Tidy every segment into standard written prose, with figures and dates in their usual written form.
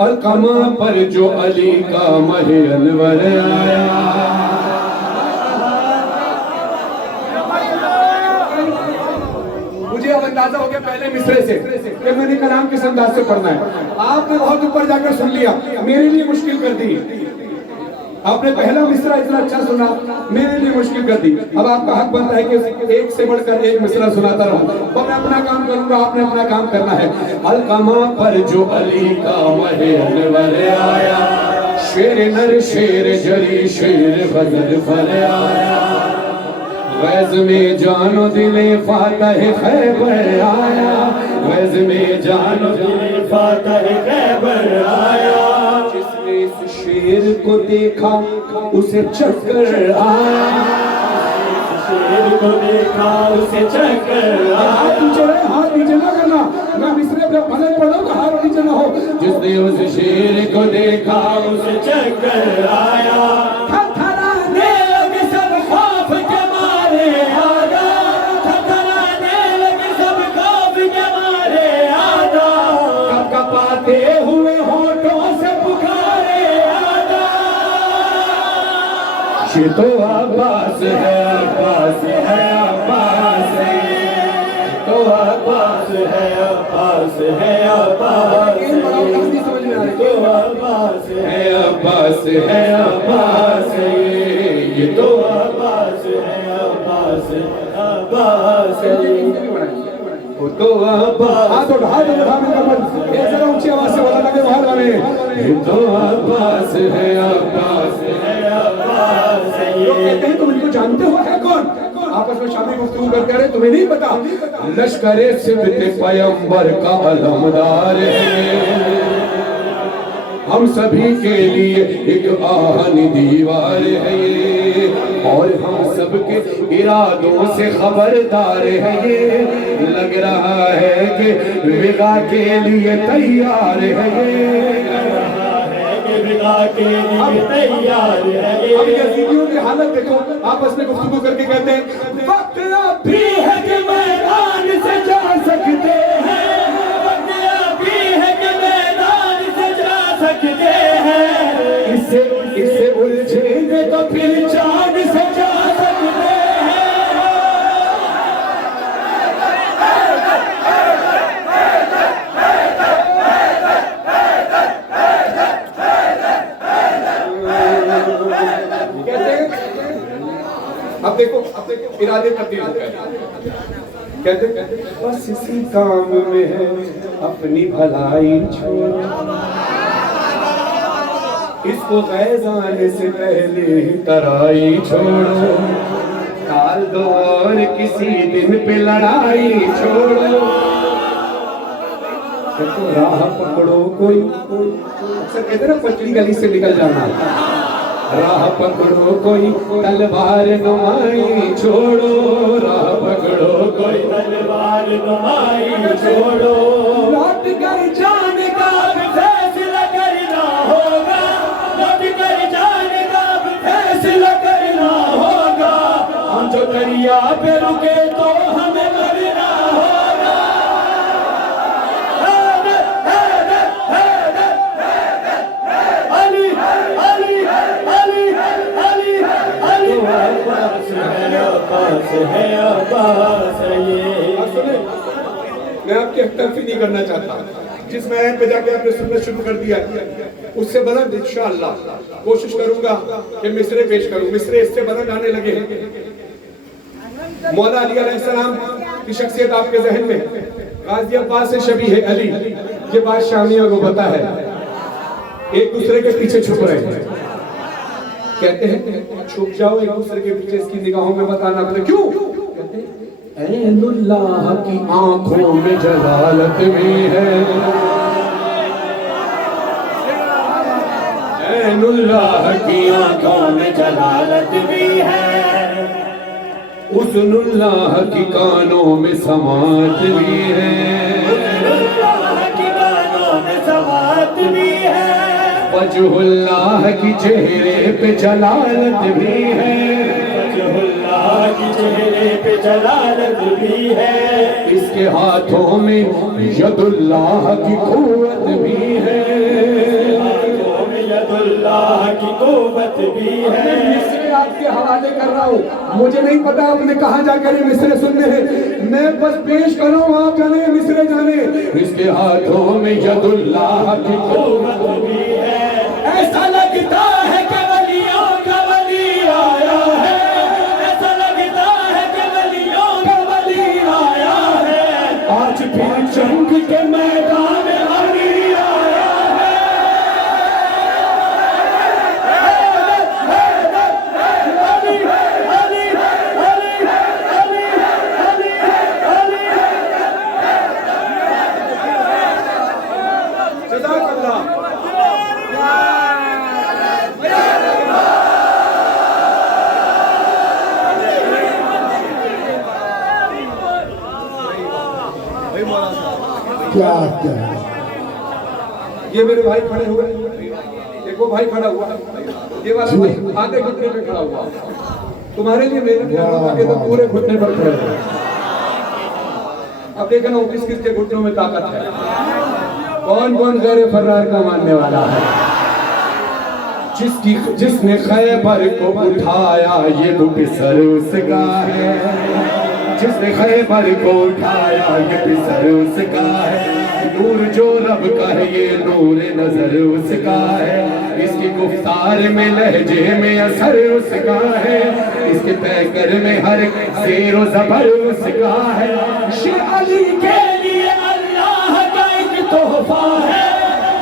अलकमा पर जो अली का महे अनवर आया। मुझे अब अंदाजा हो गया पहले मिसरे से कि मैंने कलाम किस अंदाज से पढ़ना है। आपने बहुत ऊपर जाकर सुन लिया, मेरे लिए मुश्किल कर दी। आपने पहला मिसरा इतना अच्छा सुना, मेरे लिए मुश्किल कर दी। अब आपका हक बनता है कि एक से बढ़कर एक मिसरा सुनाता रहूं। तो मैं अपना काम करूंगा, आपने अपना काम करना है। अलकमा पर जो अली का महे अनवर आया, शेर नर शेर जरी शेर गजल फर आया। वैज़ में जानो दिले फातह खैबर आया, वैज़ में जानो दिले फातह खैबर आया। जिसने इस शेर को देखा उसे चक्कर आया, शेर को देखा उसे चक्कर आया। हाथ नीचे ना करना, मैं मिसरे पे भले पढ़ो तो हाथ नीचे ना हो। जिसने उस शेर को देखा उसे चक्कर आया। हुए होठों से पुकारे आदा, ये तो अब्बास है, अब्बास है, अब्बास है, तो अब्बास है, अब्बास है, अब्बास है, तो अब्बास है, अब्बास है, अब्बास है, ये तो अब्बास है, अब्बास है, अब्बास है। तो हाथ उठा जरा ऊंची आवाज से बोला लगे बाहर वाले, तो अब्बास है, अब्बास है, अब्बास है। लोग कहते हैं तुम इनको जानते हो है कौन? आपस में शादी गुफ्तगू करते रहे, तुम्हें नहीं पता? लश्करे सिबते पैगंबर का अलमदार है, हम सभी के लिए एक आहनी दीवार है ये, और हम सबके इरादों से खबरदार है ये। लग रहा है कि विदा के लिए तैयार है ये, विदा के लिए तैयार है ये। अब यजीदियों की हालत देखो, आपस में गुफ्तगू करके कहते हैं वक्त अभी है कि मैदान से जा सकते हैं, वक्त अभी है कि मैदान से जा सकते हैं। इससे उलझेंगे तो फिर चांद से जा सकते हैं। अब देखो इरादे तब्दील हो गए। कहते बस इसी काम में है अपनी भलाई छोड़, इसको फैज़ आने से पहले ही तराई छोड़ो, टाल दो और किसी दिन पे लड़ाई छोड़ो। तो राह पकड़ो कोई, अक्सर कहते ना पतली गली से निकल जाना, राह पकड़ो कोई तलवार नुमाई छोड़ो, राह पकड़ो कोई तलवार नुमाई छोड़ो। लौट कर जाने का फैसला करना होगा, लौट कर जाने का फैसला करना होगा। हम जो दरिया पे रुके तो हमें मरना होगा। अली अली अली अली अली अब्बास है, अब्बास है, अब्बास है ये। मैं आपकी हकतलफी नहीं करना चाहता, जिस मैन पे जाके आपने सुनना शुरू कर दिया उससे बुलंद इंशाअल्लाह कोशिश करूंगा कि मिसरे पेश करूं। मिसरे इससे बुलंद आने लगे हैं। मौला अली अलैहिस्सलाम की शख्सियत आपके जहन में गाजी अब्बास से शबीह है अली, ये बात शामिया को पता है, एक दूसरे के पीछे छुप रहे हैं। कहते हैं छुप जाओ एक दूसरे के पीछे, इसकी निगाहों में बताना पड़े। क्यों? ऐनुल्लाह की आंखों में जलालत भी है, ऐनुल्लाह की आंखों में जलालत भी है, हुस्नुल्लाह की कानों में समात भी है, हुस्नुल्लाह की कानों में समात भी है, वजहुल्लाह की चेहरे पे जलालत भी है, वजहुल्लाह की चेहरे पे जलालत भी है, इसके हाथों में यदुल्लाह की कुव्वत भी है। कुव्वत भी है। मिसरे आपके हवाले कर रहा हूँ, मुझे नहीं पता आपने कहाँ जाकर ये मिसरे सुनने हैं, मैं बस पेश कर रहा हूँ, आप जाने मिसरे जाने। इसके हाथों में यदुल्लाह की कुव्वत भी है, ऐसा लगता है कि वलियों का वली आया है, ऐसा लगता है कि वलियों का वली आया है। आज फिर जंग के मैदान में अली आया है। क्या क्या ये मेरे भाई खड़े हुए, एक वो भाई खड़ा हुआ, ये वाला भाई आधे घुटने पे खड़ा हुआ। तुम्हारे लिए मेहनत करूंगा कि तुम पूरे घुटने पर खड़े हो। अब देखना किस किस के घुटनों में ताकत है, कौन कौन गैर फर्रार का मानने वाला है। जिसने खैबर को उठाया ये तो पिसर उसका है, जिसने खैबर को उठाया ये पिसर उसका है। नूर जो रब का है ये नूर नजर उसका है, इसकी गुफ्तार में लहजे में असर उसका है, इसके पैकर में हर ज़ेर व ज़बर उसका है। ये अली के लिए अल्लाह का एक तोहफा है,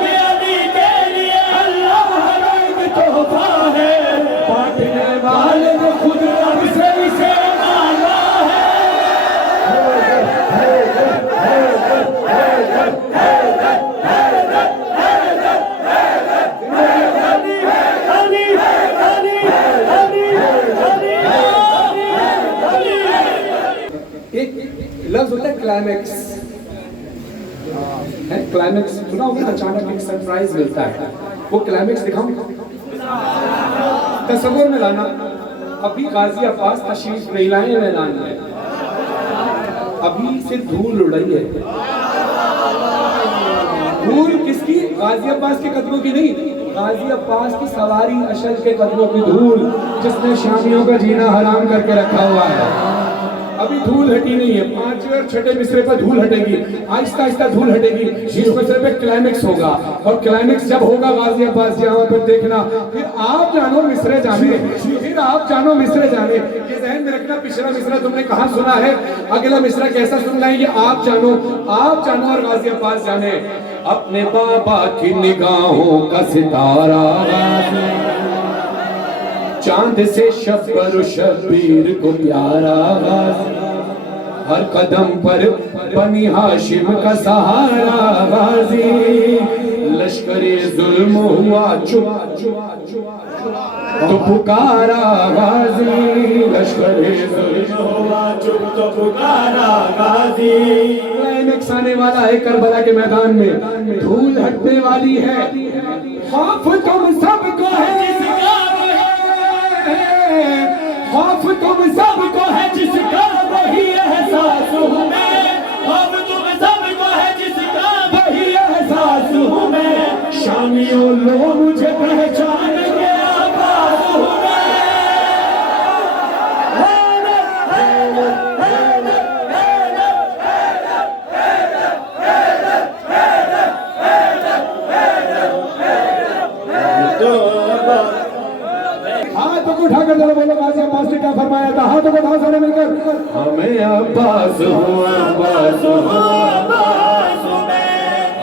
ये अली के लिए अल्लाह का एक तोहफा है। बांटने वाले ने खुद रब से इसे मांगा है। एक लफ्ज होता है क्लाइमेक्स, है क्लाइमेक्स सुना होगा, अचानक एक सरप्राइज मिलता है, वो क्लाइमेक्स दिखाऊं, तस्वीर में लाना। अभी गाजी अब्बास तशरीफ नहीं लाए मैदान में, अभी से धूल उड़ रही है। धूल किसकी? गाजी अब्बास के कदमों की नहीं, गाजी अब्बास की सवारी अशल के कदमों की धूल, जिसने शामियों का जीना हराम करके रखा हुआ है। अभी धूल हटी नहीं है, 5वें और 6ठे मिसरे पर धूल हटेगी, आहिस्ता आहिस्ता धूल हटेगी। इस मिसरे पे क्लाइमेक्स होगा, और क्लाइमेक्स जब होगा गाजी अब्बास यहाँ पर देखना, फिर आप जानो मिसरे जाने, फिर आप जानो मिसरे जाने। ये ज़हन में रखना, पिछला मिसरा तुमने कहाँ सुना है, अगला मिसरा कैसा सुनना है, ये आप जानो और गाजी अब्बास जाने। अपने बाबा की निगाहों का सितारा चांद से शब्बर शब्बीर को प्यारा, हर कदम पर बनी हाशिम का सहारा गाजी। लश्करे जुल्म हुआ चुप तो पुकारा गाजी, लश्करे जुल्म हुआ चुप तो पुकारा गाजी। क्लाइमेक्स आने वाला है करबला के मैदान में, धूल हटने वाली है। खौफ तुम सबको है जिसका, खौफ तुम सबको है जिसका वही एहसास हूँ मैं, खौफ तुम सबको है जिसका वही एहसास हूँ मैं। शामियों लो मुझे पहचान के आवाज़ हूँ मैं। हाथों को उठाकर जरा बोलो गाजी अब्बास ने क्या फरमाया था, हाथों को उठाओ सारे मिलकर। हमें अब्बास हुआ, अब्बास हुआ, अब्बास में,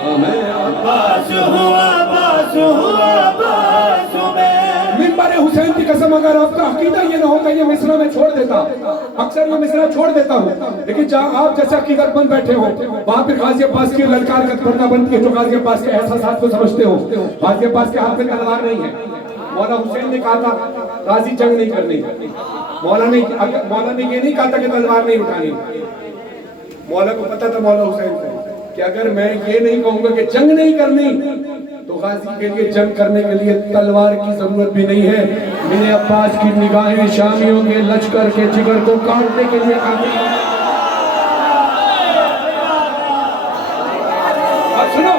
हमें अब्बास हुआ, अब्बास हुआ, अब्बास में। मिंबर हुसैन की कसम, अगर आपका अकीदा ये ना होगा ये मिसरा मैं छोड़ देता, अक्सर ये मिसरा छोड़ देता हूँ, लेकिन जहाँ आप जैसे अकीदतमंद बैठे हो वहाँ पे गाजी अब्बास की ललकार का पर्दा बनती है, जो गाजी अब्बास के एहसास को समझते हो। गाजी अब्बास के हाथ में तलवार नहीं है, मौला हुसैन ने कहा था गाजी जंग नहीं करनी, मौला ने ये नहीं कहा था कि तलवार नहीं उठानी। मौला को पता था, मौला हुसैन को, कि अगर मैं ये नहीं कहूंगा कि जंग नहीं करनी तो गाजी के लिए जंग करने के लिए तलवार की जरूरत भी नहीं है। मेरे अब्बास की निगाहें शामियों के लश्कर के जिगर को काटने के लिए काफी। सुनो,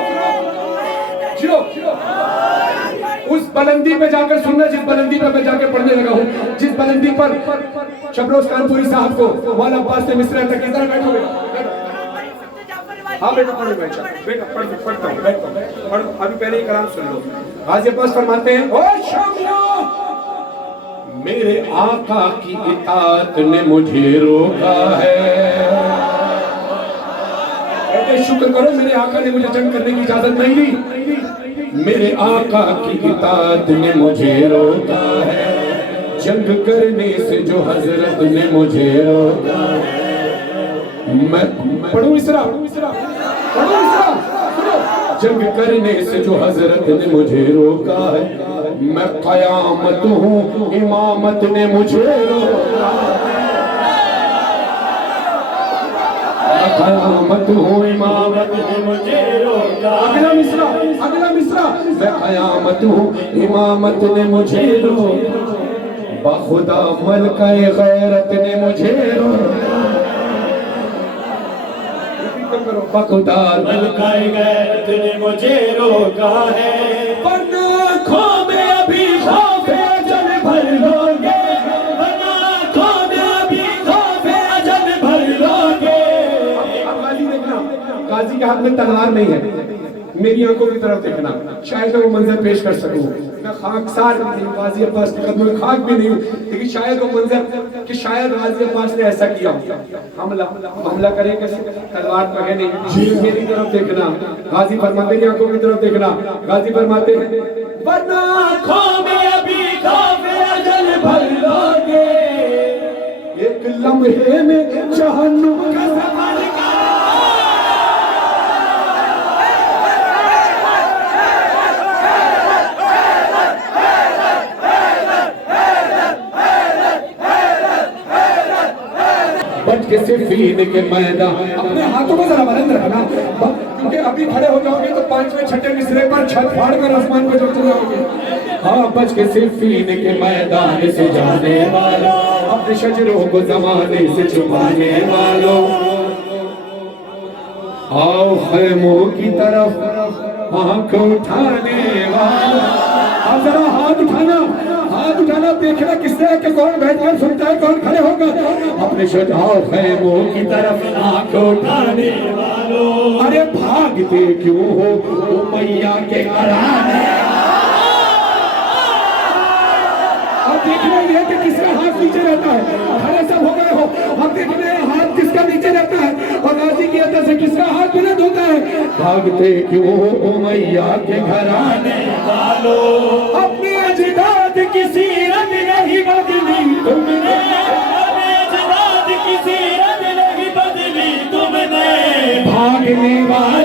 उस बुलंदी पे जाकर सुनना, जिस बुलंदी पे मैं जाकर पढ़ने लगा हूँ, जिस बुलंदी पर शबरोज कानपुरी साहब को मौला अब्बास ने मिस्र तक इधर बैठो बेटा, हाँ बेटा पढ़ो बेटा, बेटा पढ़ता हूँ, पढ़ो अभी पहले ही कलाम सुन लो। गाजी अब्बास फरमाते हैं, ओ शामिया, मेरे आका की इताअत ने मुझे रोका है। शुक्र करो मेरे आका ने मुझे जंग करने की इजाजत नहीं दी। मेरे आका की इताअत ने मुझे रोका है, जंग करने से जो हजरत ने मुझे रोका है। मैं पढ़ूं मिसरा, पढ़ूं मिसरा, जंग करने से जो हजरत ने मुझे रोका है, मैं कयामत हूँ इमामत ने मुझे रोका है। कयामत हूँ इमामत ने मुझे रोका। अगला मिसरा, अगला मिसरा, मैं कयामत हूँ इमामत ने मुझे रोका, बखुदा मलकाए गैरत ने मुझे रोका। बखुदा मलकाए गैरत ने मुझे रोका है, वरना खो में अभी खौफे अजल भर लोगे, वरना खो में अभी खौफे अजल भर लोगे। गाजी के हाथ में तलवार नहीं है, मेरी आंखों की तरफ देखना, शायद मैं वो मंजर पेश कर सकूं। मैं खाकसार नहीं, गाजी अब्बास के कदमों में खाक भी नहीं हूं, लेकिन शायद वो मंजर कि शायद गाजी अब्बास ने ऐसा किया, हमला करे कैसे, तलवार तो है नहीं। मेरी तरफ देखना, गाजी फरमाते, मेरी आंखों की तरफ देखना, गाजी फरमाते, वरना आंखों में अभी खौफे अजल भर लोगे, एक लम्हे में जहन्नुम का सफर के सिफीन के मैदान। अपने हाथों को जरा बुलंद रखना, क्योंकि अभी खड़े हो जाओगे तो 5वें 6ठे मिसरे पर छत फाड़ कर आसमान को चढ़ जाओगे। हाँ, बच के सिफीन के मैदान से जाने वालों, अपने शजरों को जमाने से छुपाने वालों, आओ खैमों की तरफ आंख उठाने वालों। अब जरा हाथ उठाना, हाथ उठाना, देखना किससे है कि कौन बैठकर सुनता है, कौन खड़े होगा। अपने शजाओ खैमों की तरफ आंख उठाने वालों, अरे भागते क्यों हो मैया के घराने। अब देखना ये कि किसका हाथ नीचे रहता है, खड़े सब हो गए हो, अब देखना है हाथ किसका नीचे रहता है और गाजी की अदा से किसका हाथ बुलंद होता है। भागते क्यों हो मैया के घराने वालों, अपने अजदाद की सीरत नहीं बदली तुमने, अपने अजदाद की सीरत नहीं बदली तुमने, भागने वाले